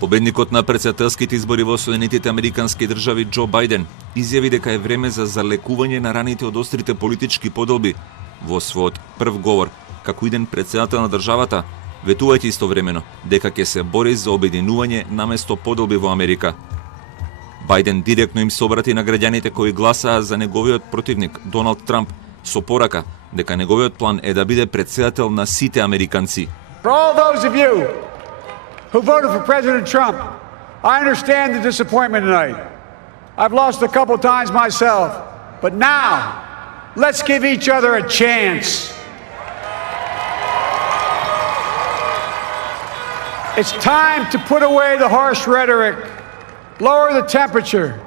Победникот на претседателските избори во Соединетите Американски држави Џо Бајден изјави дека е време за залекување на раните од острите политички поделби во својот прв говор како иден претседател на државата, ветувајќи истовремено дека ќе се бори за обединување наместо поделби во Америка. Бајден директно им се обрати на граѓаните кои гласаа за неговиот противник Доналд Трамп со порака дека неговиот план е да биде претседател на сите американци. For all those of you who voted for President Trump, I understand the disappointment tonight. I've lost a couple times myself, but now let's give each other a chance. It's time to put away the harsh rhetoric, lower the temperature,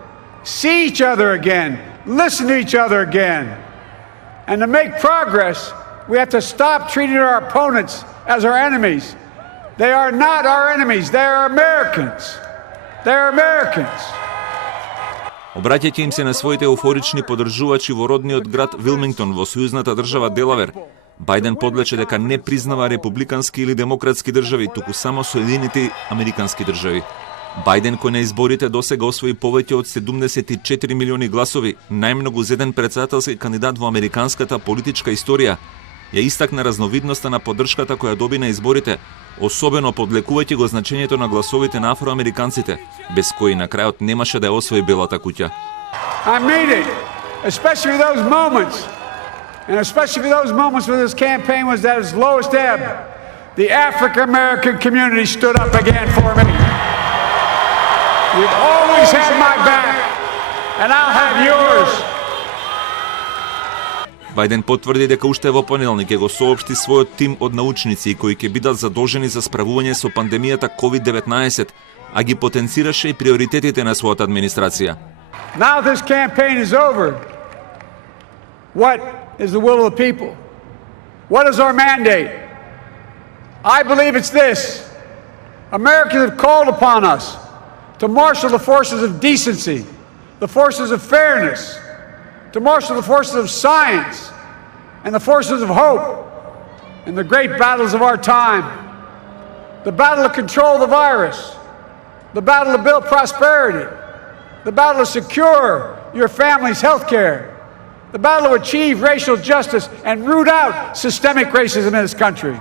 see each other again, listen to each other again. And to make progress, we have to stop treating our opponents as our enemies. They are not our enemies, they are Americans. They are Americans. Обраќајќи им се на своите еуфорични поддржувачи во родниот град Вилмингтон во сојузната држава Делавер, Бајден подлече дека не признава републикански или демократски држави, туку само Соединените Американски држави. Бајден, кој на изборите досега освои повеќе од 74 милиони гласови, најмногу за еден претседателски кандидат во американската политичка историја, ја истакна разновидноста на поддршката која доби на изборите, особено подлекувајќи го значењето на гласовите на афроамериканците, без кои на крајот немаше да ја освои Белата куќа. I mean it, especially those moments, and especially those moments when this campaign was at its lowest ebb. The African American community stood up again for me. You've always had my back, and I'll have yours. Бајден потврди дека уште во понеделник ќе го соопшти својот тим од научници кои ќе бидат задолжени за справување со пандемијата COVID-19, а ги потенцираше и приоритетите на својата администрација. Now this campaign is over. What is the will of the people? What is our mandate? I believe it's this. Americans have called upon us to marshal the forces of decency, the forces of fairness, to marshal the forces of science and the forces of hope in the great battles of our time. The battle to control the virus, the battle to build prosperity, the battle to secure your family's health care, the battle to achieve racial justice and root out systemic racism in this country.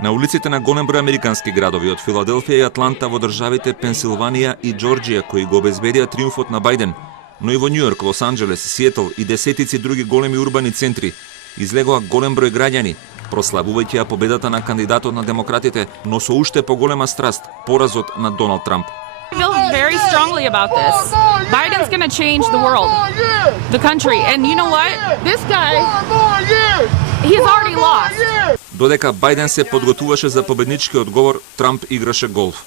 На улиците на голем број американски градови од Филаделфија и Атланта во државите Пенсилванија и Џорџија кои го обезбедија триумфот на Бајден, но и во Њујорк, Лос Анџелес, Сиетл и десетици други големи урбани центри, излегоа голем број граѓани, прославувајќи ја победата на кандидатот на демократите, но со уште поголема страст, поразот на Доналд Трамп. I feel very strongly about this. Biden's going to change the world, the country, and you know what? This guy, he's already lost. Додека Бајден се подготуваше за победничкиот говор, Трамп играше голф.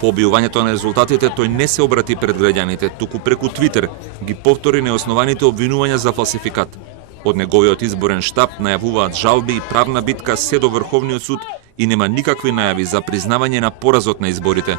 По објавувањето на резултатите тој не се обрати пред граѓаните, туку преку Твитер ги повтори неоснованите обвинувања за фалсификат. Од неговиот изборен штаб најавуваат жалби и правна битка се до Врховниот суд и нема никакви најави за признавање на поразот на изборите.